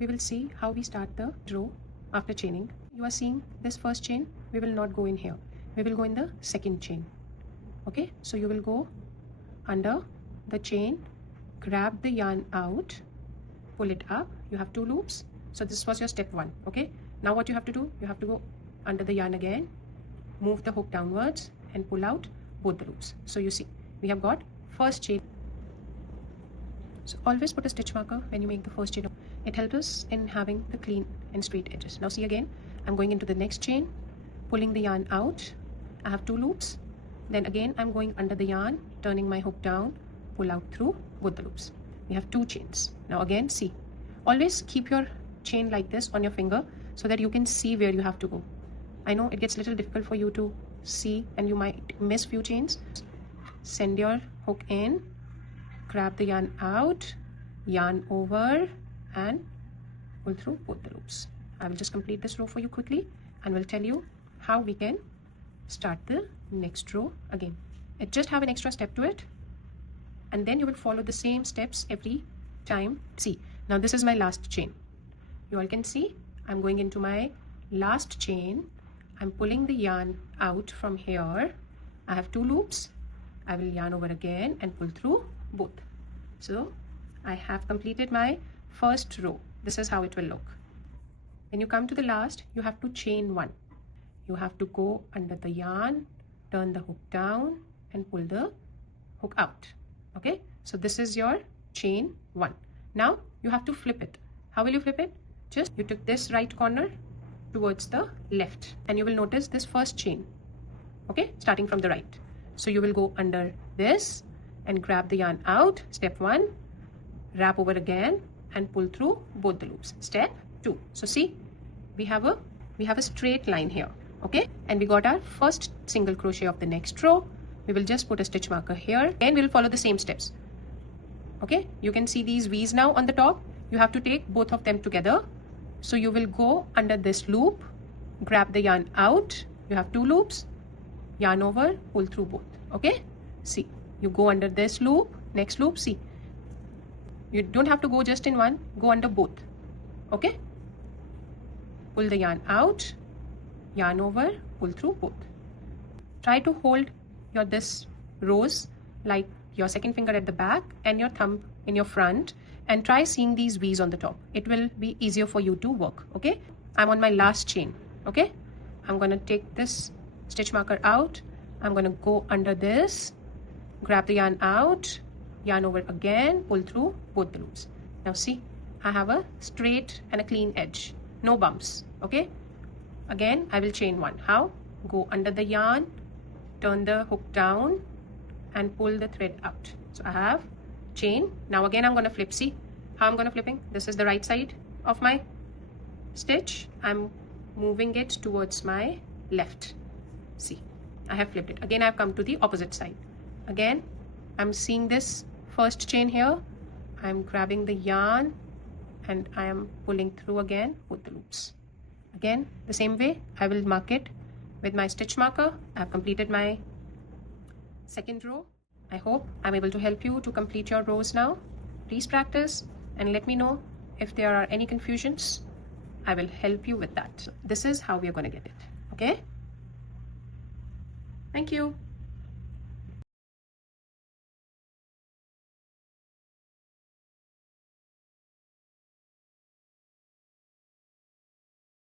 we will see how we start the row after chaining. You are seeing this first chain. We will not go in here. We will go in the second chain. Okay, so you will go under the chain, grab the yarn out, pull it up. You have 2 loops. So this was your step 1. Okay, now what you have to do, you have to go under the yarn again, move the hook downwards and pull out both the loops. So you see, we have got first chain. So always put a stitch marker when you make the first chain. It helps us in having the clean and straight edges. Now see again, I'm going into the next chain, pulling the yarn out. I have 2 loops. Then again, I'm going under the yarn, turning my hook down, pull out through both the loops. We have 2 chains. Now again, see, always keep your chain like this on your finger so that you can see where you have to go. I know it gets a little difficult for you to see and you might miss few chains. Send your hook in, grab the yarn out, yarn over and pull through both the loops. I will just complete this row for you quickly and will tell you how we can start the next row again. It just have an extra step to it and then you will follow the same steps every time. See, now this is my last chain. You all can see I'm going into my last chain. I'm pulling the yarn out from here. I have 2 loops. I will yarn over again and pull through both. So I have completed my first row. This is how it will look. When you come to the last, you have to chain 1. You have to go under the yarn, turn the hook down and pull the hook out. Okay, so this is your chain 1. Now you have to flip it. How will you flip it? Just you took this right corner towards the left and you will notice this first chain. Okay, starting from the right. So you will go under this and grab the yarn out. Step 1, wrap over again and pull through both the loops. Step 2. So see, we have a straight line here. Okay, and we got our first single crochet of the next row. We will just put a stitch marker here and we will follow the same steps. Okay, you can see these V's now on the top. You have to take both of them together. So you will go under this loop, grab the yarn out. You have 2 loops, yarn over, pull through both. Okay, see, you go under this loop, next loop, see, you don't have to go just in one, go under both. Okay, pull the yarn out, yarn over, pull through both. Try to hold your this rows like your second finger at the back and your thumb in your front and try seeing these V's on the top. It will be easier for you to work. Okay, I'm on my last chain. Okay, I'm going to take this stitch marker out. I'm going to go under this, grab the yarn out, yarn over again, pull through both the loops. Now see, I have a straight and a clean edge, no bumps. Okay, again I will chain 1. How? Go under the yarn, turn the hook down and pull the thread out. So I have chain. Now again I'm going to flip. See how I'm going to flipping? This is the right side of my stitch. I'm moving it towards my left. See, I have flipped it. Again I have come to the opposite side. Again I'm seeing this first chain here. I'm grabbing the yarn and I am pulling through again with the loops. Again the same way I will mark it with my stitch marker. I have completed my second row. I hope I'm able to help you to complete your rows now. Please practice and let me know if there are any confusions. I will help you with that. This is how we are going to get it. Okay? Thank you.